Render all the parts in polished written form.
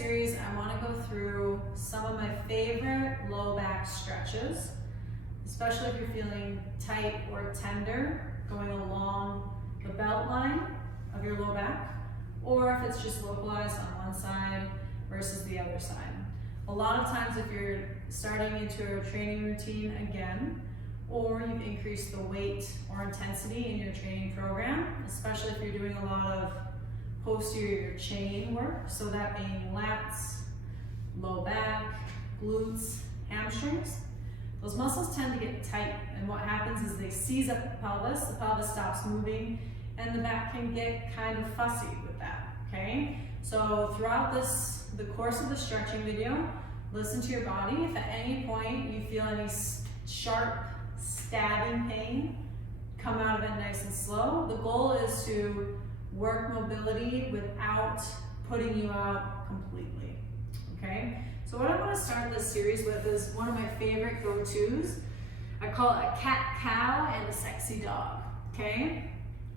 Series, I want to go through some of my favorite low back stretches, especially if you're feeling tight or tender going along the belt line of your low back, or if it's just localized on one side versus the other side. A lot of times if you're starting into a training routine again, or you've increased the weight or intensity in your training program, especially if you're doing a lot of posterior chain work, so that being lats, low back, glutes, hamstrings, those muscles tend to get tight, and what happens is they seize up the pelvis stops moving, and the back can get kind of fussy with that, okay? So throughout the course of the stretching video, listen to your body. If at any point you feel any sharp stabbing pain, come out of it nice and slow. The goal is to work mobility without putting you out completely, okay? So what I want to start this series with is one of my favorite go-tos. I call it a cat-cow and a sexy dog, okay?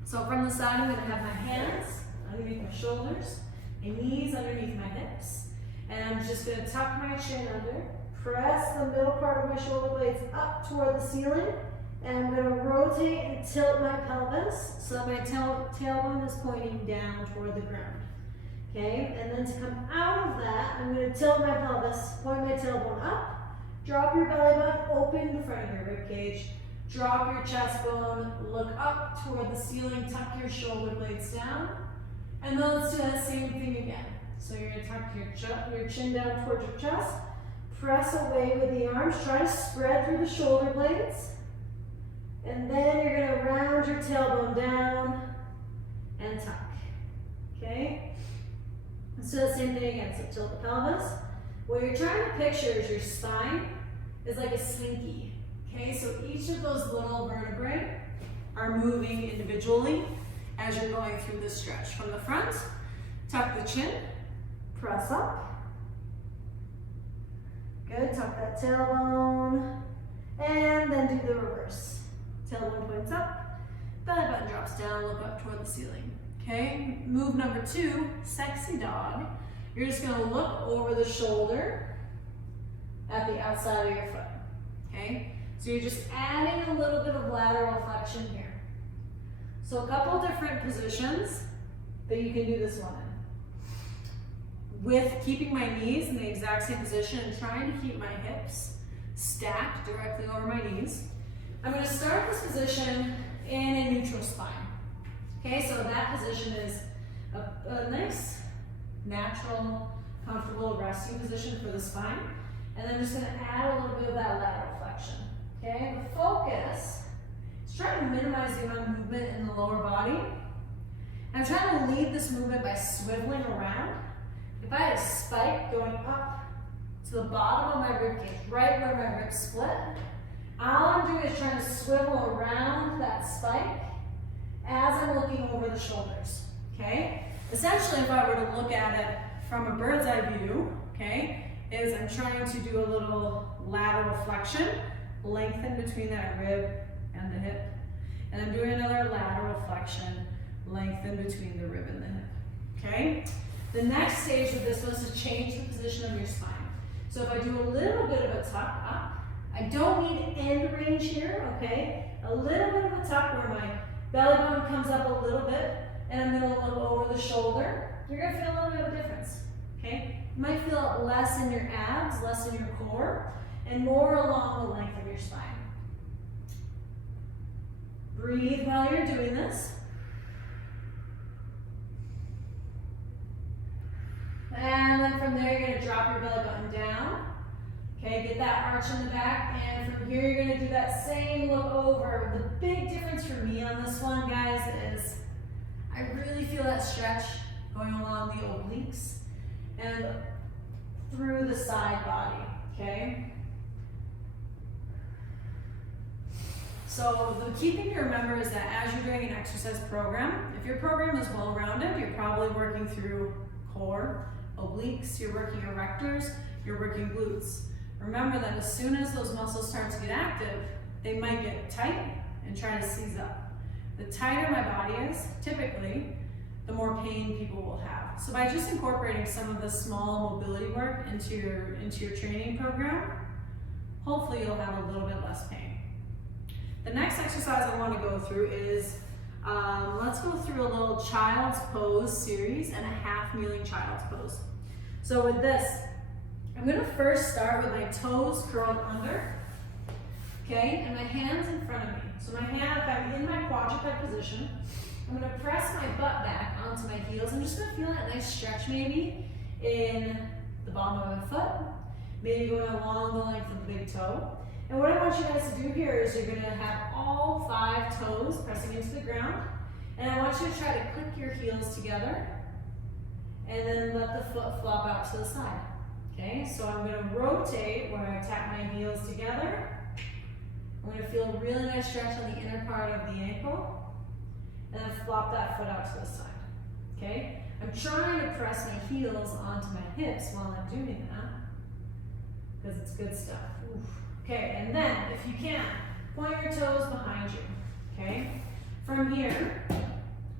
So from the side, I'm going to have my hands underneath my shoulders, my knees underneath my hips, and I'm just going to tuck my chin under, press the middle part of my shoulder blades up toward the ceiling, and I'm going to rotate and tilt my pelvis so my tailbone is pointing down toward the ground. Okay, and then to come out of that, I'm going to tilt my pelvis, point my tailbone up, drop your belly button, open the front of your rib cage, drop your chest bone, look up toward the ceiling, tuck your shoulder blades down, and then let's do that same thing again. So you're going to tuck your chin down towards your chest, press away with the arms, try to spread through the shoulder blades. And then you're going to round your tailbone down and tuck, okay? Let's do the same thing again, so tilt the pelvis. What you're trying to picture is your spine is like a slinky, okay? So each of those little vertebrae are moving individually as you're going through this stretch. From the front, tuck the chin, press up. Good, tuck that tailbone, and then do the reverse. Tailbone points up, belly button drops down, look up toward the ceiling. Okay, move number 2, sexy dog. You're just going to look over the shoulder at the outside of your foot. Okay, so you're just adding a little bit of lateral flexion here. So a couple different positions that you can do this one in. With keeping my knees in the exact same position and trying to keep my hips stacked directly over my knees. I'm going to start this position in a neutral spine. Okay, so that position is a nice, natural, comfortable resting position for the spine. And then I'm just going to add a little bit of that lateral flexion. Okay, the focus is trying to minimize the amount of movement in the lower body. I'm trying to lead this movement by swiveling around. If I had a spike going up to the bottom of my ribcage, right where my ribs split, all I'm doing is trying to swivel around that spike as I'm looking over the shoulders, okay? Essentially, if I were to look at it from a bird's eye view, okay, is I'm trying to do a little lateral flexion, lengthen between that rib and the hip, and I'm doing another lateral flexion, lengthen between the rib and the hip, okay? The next stage of this was to change the position of your spine. So if I do a little bit of a tuck up, I don't need end range here, okay? A little bit of a tuck where my belly button comes up a little bit, and I'm gonna look over the shoulder. You're gonna feel a little bit of a difference, okay? You might feel it less in your abs, less in your core, and more along the length of your spine. Breathe while you're doing this. And then from there, you're gonna drop your belly button down. Okay, get that arch in the back, and from here you're going to do that same look over. The big difference for me on this one, guys, is I really feel that stretch going along the obliques and through the side body, okay? So the key thing to remember is that as you're doing an exercise program, if your program is well-rounded, you're probably working through core, obliques, you're working erectors, you're working glutes. Remember that as soon as those muscles start to get active, they might get tight and try to seize up. The tighter my body is, typically, the more pain people will have. So by just incorporating some of the small mobility work into your training program, hopefully you'll have a little bit less pain. The next exercise I want to go through is, let's go through a little child's pose series and a half kneeling child's pose. So with this, I'm going to first start with my toes curled under, okay, and my hands in front of me. So my hand, if I'm in my quadruped position, I'm going to press my butt back onto my heels. I'm just going to feel that nice stretch maybe in the bottom of my foot, maybe going along the length of the big toe. And what I want you guys to do here is you're going to have all 5 toes pressing into the ground, and I want you to try to click your heels together and then let the foot flop out to the side. Okay, so I'm going to rotate where I tap my heels together. I'm going to feel a really nice stretch on the inner part of the ankle, and then flop that foot out to the side. Okay, I'm trying to press my heels onto my hips while I'm doing that, because it's good stuff. Oof. Okay, and then if you can, point your toes behind you. Okay, from here,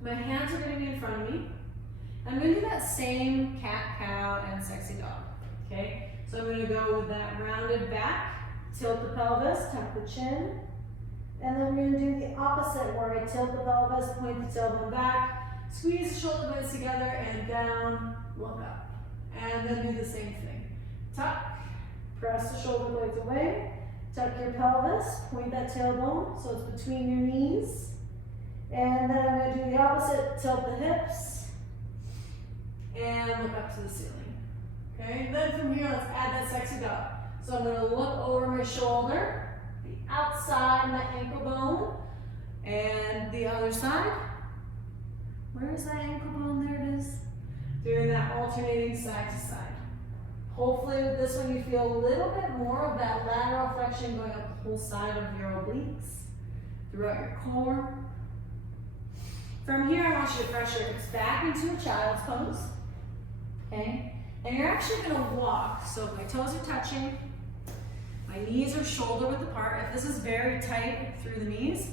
my hands are going to be in front of me. I'm going to do that same cat, cow, and sexy dog. Okay, so I'm going to go with that rounded back, tilt the pelvis, tuck the chin, and then we're going to do the opposite where I tilt the pelvis, point the tailbone back, squeeze the shoulder blades together, and down, look up. And then do the same thing. Tuck, press the shoulder blades away, tuck your pelvis, point that tailbone so it's between your knees. And then I'm going to do the opposite, tilt the hips, and look up to the ceiling. Okay, then from here, let's add that sexy dog. So I'm going to look over my shoulder, the outside of my ankle bone, and the other side. Where is that ankle bone? There it is. Doing that alternating side to side. Hopefully with this one you feel a little bit more of that lateral flexion going up the whole side of your obliques, throughout your core. From here, I want you to press your hips back into a child's pose. Okay? And you're actually going to walk. So if my toes are touching, my knees are shoulder width apart. If this is very tight through the knees,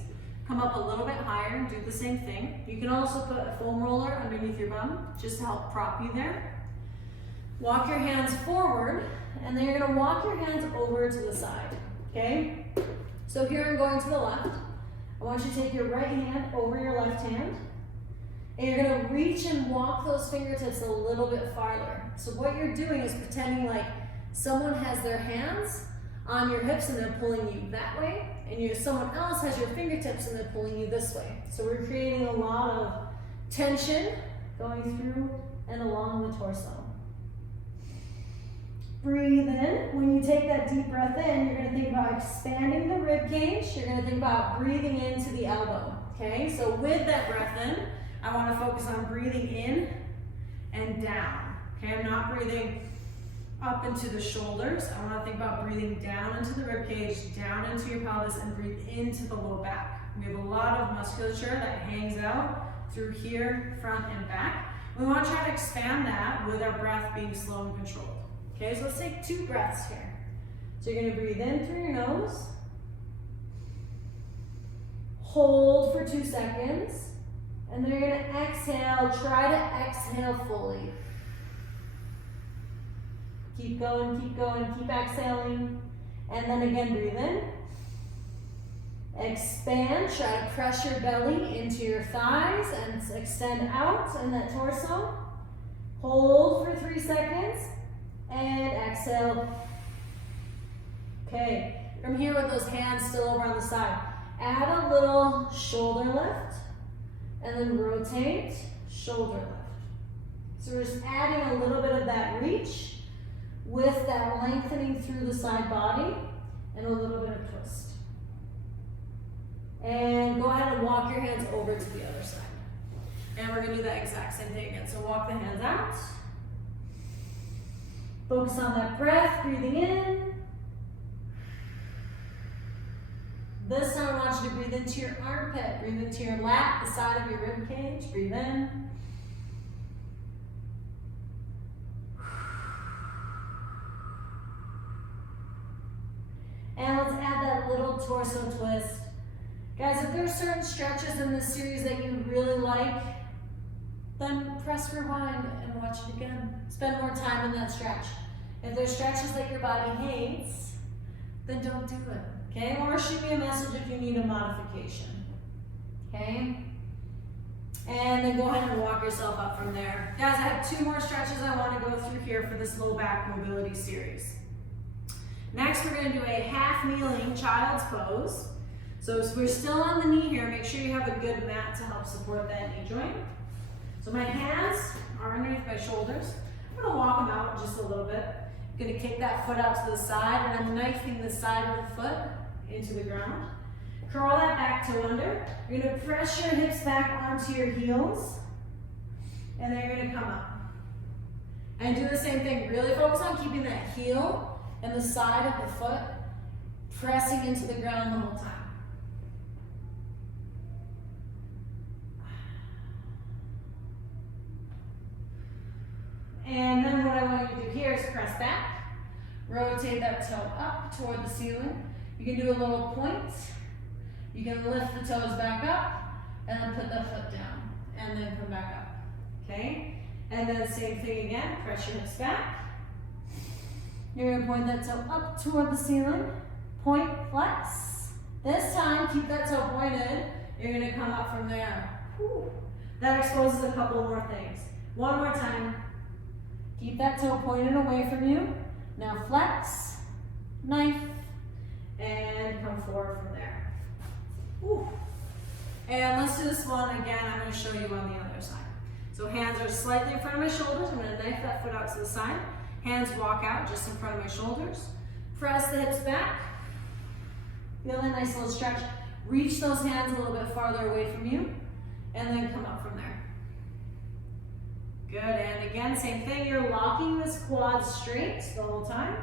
come up a little bit higher and do the same thing. You can also put a foam roller underneath your bum just to help prop you there. Walk your hands forward, and then you're going to walk your hands over to the side. Okay? So here I'm going to the left. I want you to take your right hand over your left hand, and you're going to reach and walk those fingertips a little bit farther. So what you're doing is pretending like someone has their hands on your hips and they're pulling you that way, and someone else has your fingertips and they're pulling you this way. So we're creating a lot of tension going through and along the torso. Breathe in. When you take that deep breath in, you're going to think about expanding the rib cage. You're going to think about breathing into the elbow. Okay, so with that breath in, I want to focus on breathing in and down. Okay, I'm not breathing up into the shoulders. I want to think about breathing down into the rib cage, down into your pelvis, and breathe into the low back. We have a lot of musculature that hangs out through here, front and back. We want to try to expand that with our breath being slow and controlled. Okay, so let's take 2 breaths here. So you're going to breathe in through your nose. Hold for 2 seconds. And then you're going to exhale. Try to exhale fully. Keep going, keep exhaling. And then again, breathe in. Expand. Try to press your belly into your thighs and extend out in that torso. Hold for 3 seconds. And exhale. Okay, from here with those hands still over on the side, add a little shoulder lift, and then rotate, shoulder lift. So we're just adding a little bit of that reach with that lengthening through the side body and a little bit of twist. And go ahead and walk your hands over to the other side. And we're going to do that exact same thing again. So walk the hands out. Focus on that breath, breathing in. This time I want you to breathe into your armpit, breathe into your lat, the side of your rib cage, breathe in. And let's add that little torso twist. Guys, if there's certain stretches in this series that you really like, then press rewind and watch it again. Spend more time in that stretch. If there's stretches that your body hates, then don't do it, okay? Or shoot me a message if you need a modification, okay? And then go ahead and walk yourself up from there. Guys, I have 2 more stretches I want to go through here for this low back mobility series. Next, we're going to do a half kneeling child's pose. So if we're still on the knee here, make sure you have a good mat to help support that knee joint. So my hands are underneath my shoulders. I'm going to walk them out just a little bit. I'm going to kick that foot out to the side, and I'm knifing the side of the foot into the ground. Curl that back toe under. You're going to press your hips back onto your heels, and then you're going to come up. And do the same thing. Really focus on keeping that heel and the side of the foot pressing into the ground the whole time. And then what I want you to do here is press back, rotate that toe up toward the ceiling. You can do a little point. You can lift the toes back up and then put the foot down and then come back up, okay? And then same thing again, press your hips back. You're gonna point that toe up toward the ceiling, point, flex. This time, keep that toe pointed. You're gonna come up from there. Whew. That exposes a couple more things. One more time. Keep that toe pointed away from you. Now flex, knife, and come forward from there. Whew. And let's do this one again. I'm going to show you on the other side. So hands are slightly in front of my shoulders. I'm going to knife that foot out to the side. Hands walk out just in front of my shoulders. Press the hips back. Feel a nice little stretch. Reach those hands a little bit farther away from you. And then come up from there. Good, and again, same thing. You're locking this quad straight the whole time.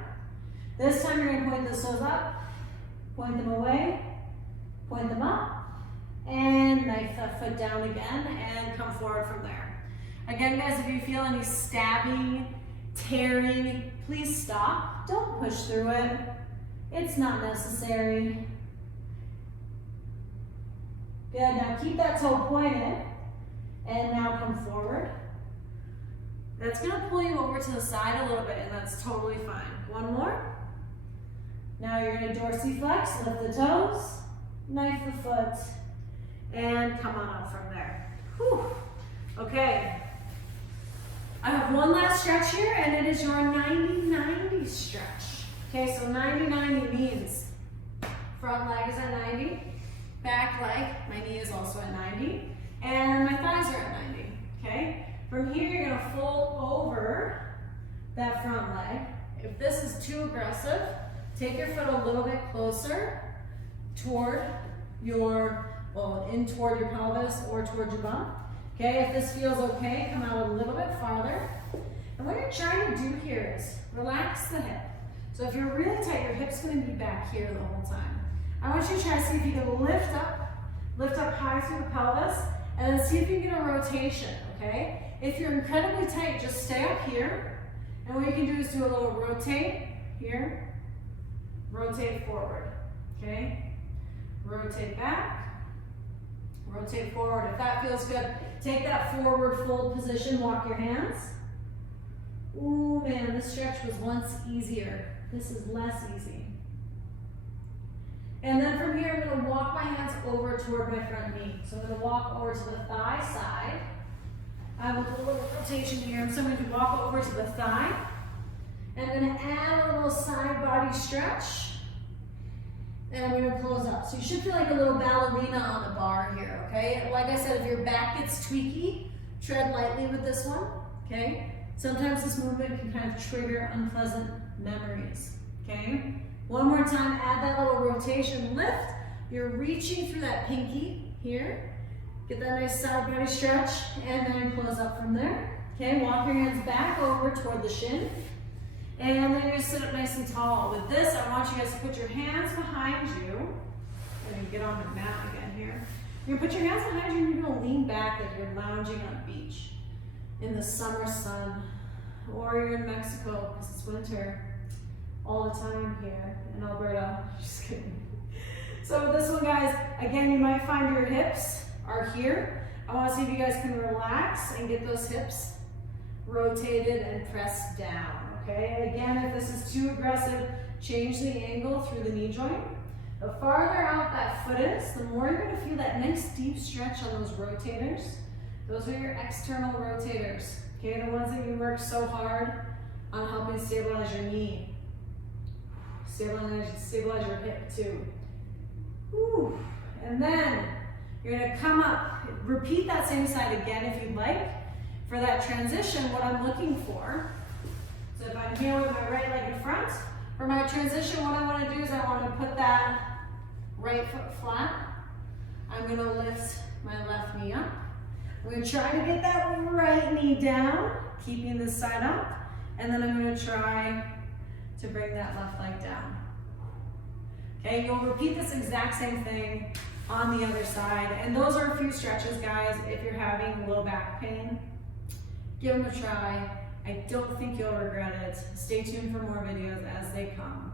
This time you're gonna point the toes up, point them away, point them up, and knife that foot down again, and come forward from there. Again, guys, if you feel any stabbing, tearing, please stop. Don't push through it. It's not necessary. Good, now keep that toe pointed, and now come forward. That's going to pull you over to the side a little bit, and that's totally fine. One more. Now you're going to dorsiflex, lift the toes, knife the foot, and come on up from there. Whew. Okay. I have one last stretch here, and it is your 90-90 stretch. Okay, so 90-90 means front leg is at 90, back leg, my knee is also at 90, and my thighs are at 90, okay? From here, you're gonna fold over that front leg. If this is too aggressive, take your foot a little bit closer toward your, in toward your pelvis or toward your bum. Okay, if this feels okay, come out a little bit farther. And what you're trying to do here is relax the hip. So if you're really tight, your hip's gonna be back here the whole time. I want you to try to see if you can lift up high through the pelvis, and then see if you can get a rotation, okay? If you're incredibly tight, just stay up here. And what you can do is do a little rotate here, rotate forward, okay? Rotate back, rotate forward. If that feels good, take that forward fold position, walk your hands. Ooh, man, this stretch was once easier. This is less easy. And then from here, I'm gonna walk my hands over toward my front knee. So I'm gonna walk over to the thigh side. I will do a little rotation here. So I'm going to walk over to the thigh. And I'm going to add a little side body stretch. And I'm going to close up. So you should feel like a little ballerina on the bar here, okay? Like I said, if your back gets tweaky, tread lightly with this one, okay? Sometimes this movement can kind of trigger unpleasant memories, okay? One more time, add that little rotation lift. You're reaching through that pinky here. Get that nice side body stretch, and then close up from there. Okay, walk your hands back over toward the shin. And then you're gonna sit up nice and tall. With this, I want you guys to put your hands behind you. I'm gonna get on the mat again here. You're gonna put your hands behind you and you're gonna lean back like you're lounging on a beach in the summer sun. Or you're in Mexico, because it's winter all the time here in Alberta. Just kidding. So with this one, guys, again, you might find your hips are here. I want to see if you guys can relax and get those hips rotated and pressed down, okay? Again, if this is too aggressive, change the angle through the knee joint. The farther out that foot is, the more you're gonna feel that nice deep stretch on those rotators. Those are your external rotators, okay? The ones that you work so hard on helping stabilize your knee. Stabilize your hip too. Whew. And then you're gonna come up, repeat that same side again if you'd like. For that transition, what I'm looking for, so if I'm here with my right leg in front, for my transition, what I wanna do is I wanna put that right foot flat. I'm gonna lift my left knee up. I'm gonna try to get that right knee down, keeping this side up, and then I'm gonna try to bring that left leg down. Okay, you'll repeat this exact same thing on the other side, and those are a few stretches, guys. If you're having low back pain, give them a try. I don't think you'll regret it. Stay tuned for more videos as they come.